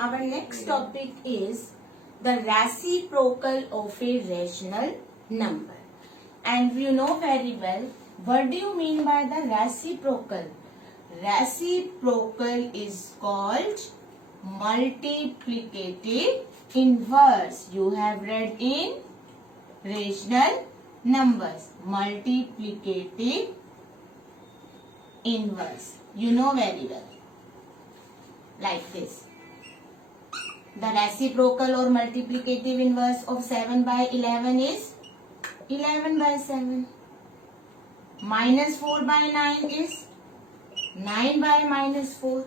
our next topic is the reciprocal of a rational number. And you know very well, what do you mean by the reciprocal? Reciprocal is called multiplicative inverse. You have read in rational numbers, multiplicative inverse. You know very well. Like this. The reciprocal or multiplicative inverse of 7 by 11 is 11 by 7. Minus 4 by 9 is 9 by minus 4.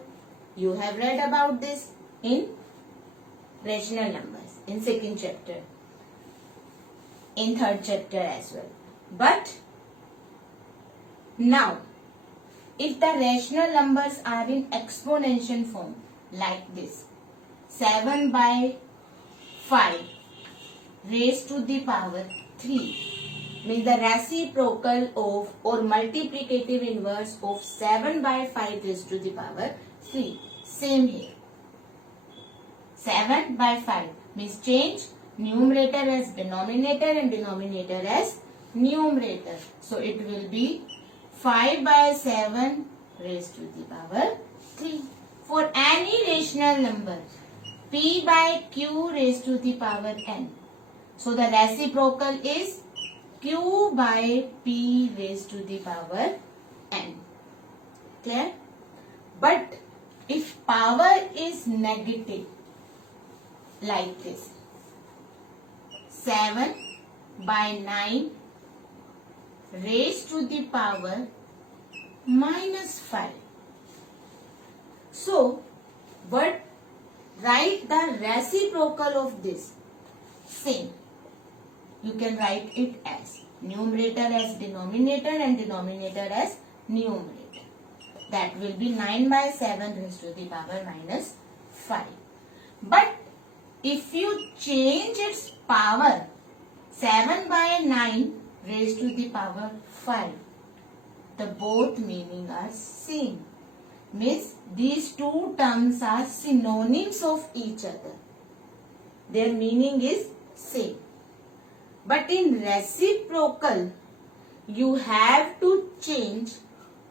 You have read about this in rational numbers in second chapter, in third chapter as well. But now, if the rational numbers are in exponential form like this, 7 by 5 raised to the power 3 means the reciprocal of or multiplicative inverse of 7 by 5 raised to the power 3. Same here. 7 by 5 means change numerator as denominator and denominator as numerator. So it will be 5 by 7 raised to the power 3. For any rational number, p by q raised to the power n. So the reciprocal is q by p raised to the power n. Clear? But if power is negative, like this, 7 by 9 raised to the power minus 5. So, but write the reciprocal of this. Same. You can write it as numerator as denominator and denominator as numerator. That will be 9 by 7 raised to the power minus 5. But if you change its power, 7 by 9 raised to the power 5, the both meaning are same. Means these two terms are synonyms of each other. Their meaning is same. But in reciprocal, you have to change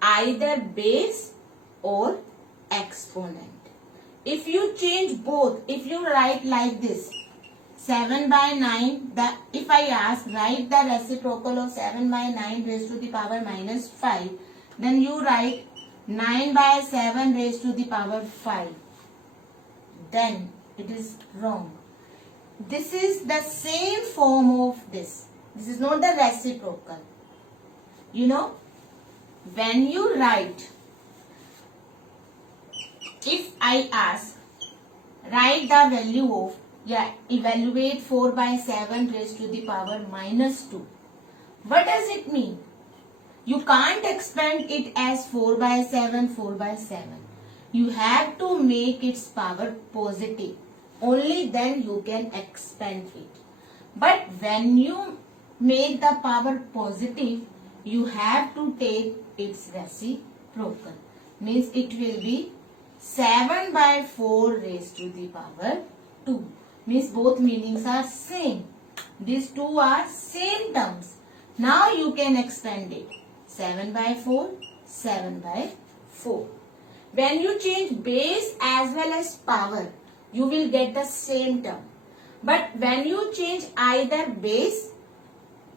either base or exponent. If you change both, if you write like this, 7 by 9, if I ask, write the reciprocal of 7 by 9 raised to the power minus 5, then you write 9 by 7 raised to the power 5. Then it is wrong. This is the same form of this. This is not the reciprocal. You know, when you write, if I ask, write the value of, evaluate 4 by 7 raised to the power minus 2. What does it mean? You can't expand it as 4 by 7, 4 by 7. You have to make its power positive. Only then you can expand it. But when you make the power positive, you have to take its reciprocal. Means it will be 7 by 4 raised to the power 2. Means both meanings are same. These two are same terms. Now you can expand it. 7 by 4, 7 by 4. When you change base as well as power, you will get the same term. But when you change either base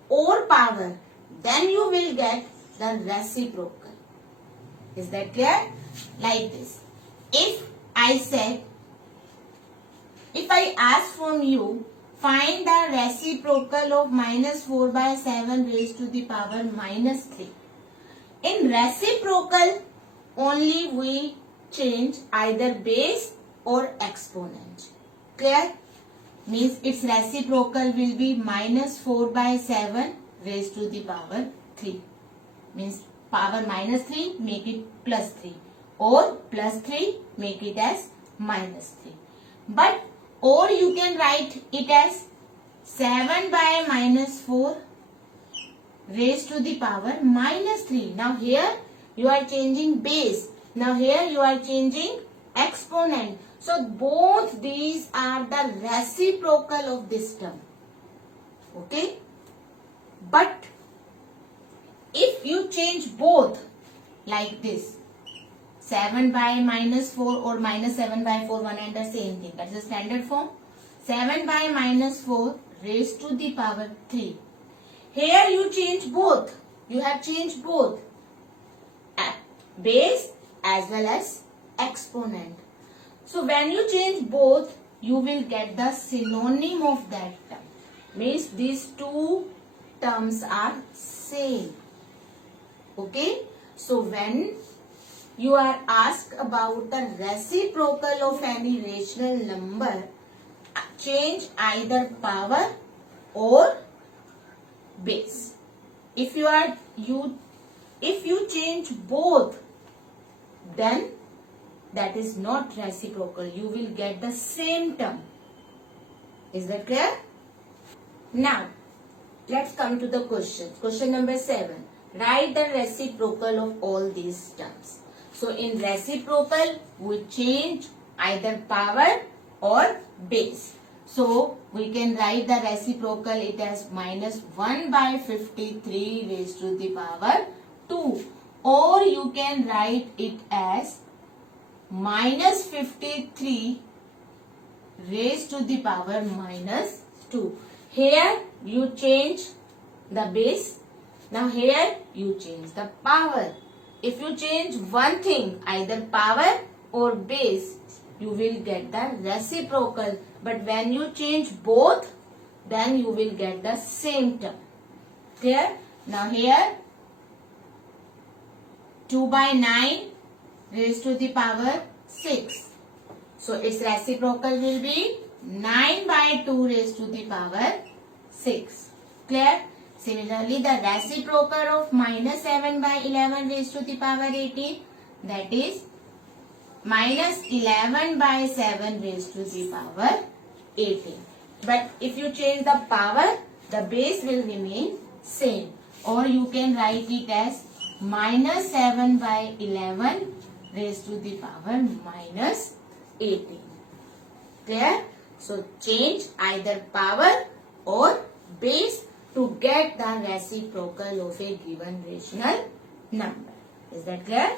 or power, then you will get the reciprocal. Is that clear? Like this. If I ask from you, find the reciprocal of minus 4 by 7 raised to the power minus 3. In reciprocal, only we change either base or exponent. Clear? Means its reciprocal will be minus 4 by 7 raised to the power 3. Means power minus 3, make it plus 3. Or plus 3, make it as minus 3. But, or you can write it as 7 by minus 4 raised to the power minus 3. Now here you are changing base. Now here you are changing exponent. So both these are the reciprocal of this term. Okay? But if you change both like this, 7 by minus 4 or minus 7 by 4, one and the same thing. That is the standard form. 7 by minus 4 raised to the power 3. Here you change both. You have changed both. Base as well as exponent. So when you change both, you will get the synonym of that term. Means these two terms are same. Okay? So when you are asked about the reciprocal of any rational number, change either power or base. If you change both, then that is not reciprocal. You will get the same term. Is that clear? Now, let's come to the question. Question number 7. Write the reciprocal of all these terms. So, in reciprocal, we change either power or base. So, we can write the reciprocal it as minus 1 by 53 raised to the power 2. Or you can write it as minus 53 raised to the power minus 2. Here you change the base. Now here you change the power. If you change one thing, either power or base, you will get the reciprocal. But when you change both, then you will get the same term. Clear? Now here 2 by 9 raised to the power 6. So its reciprocal will be 9 by 2 raised to the power 6. Clear? Similarly, the reciprocal of minus 7 by 11 raised to the power 18, that is minus 11 by 7 raised to the power 18. But if you change the power, the base will remain same. Or you can write it as minus 7 by 11 raised to the power minus 18. Clear? So change either power or base to get the reciprocal of a given rational number. Is that clear?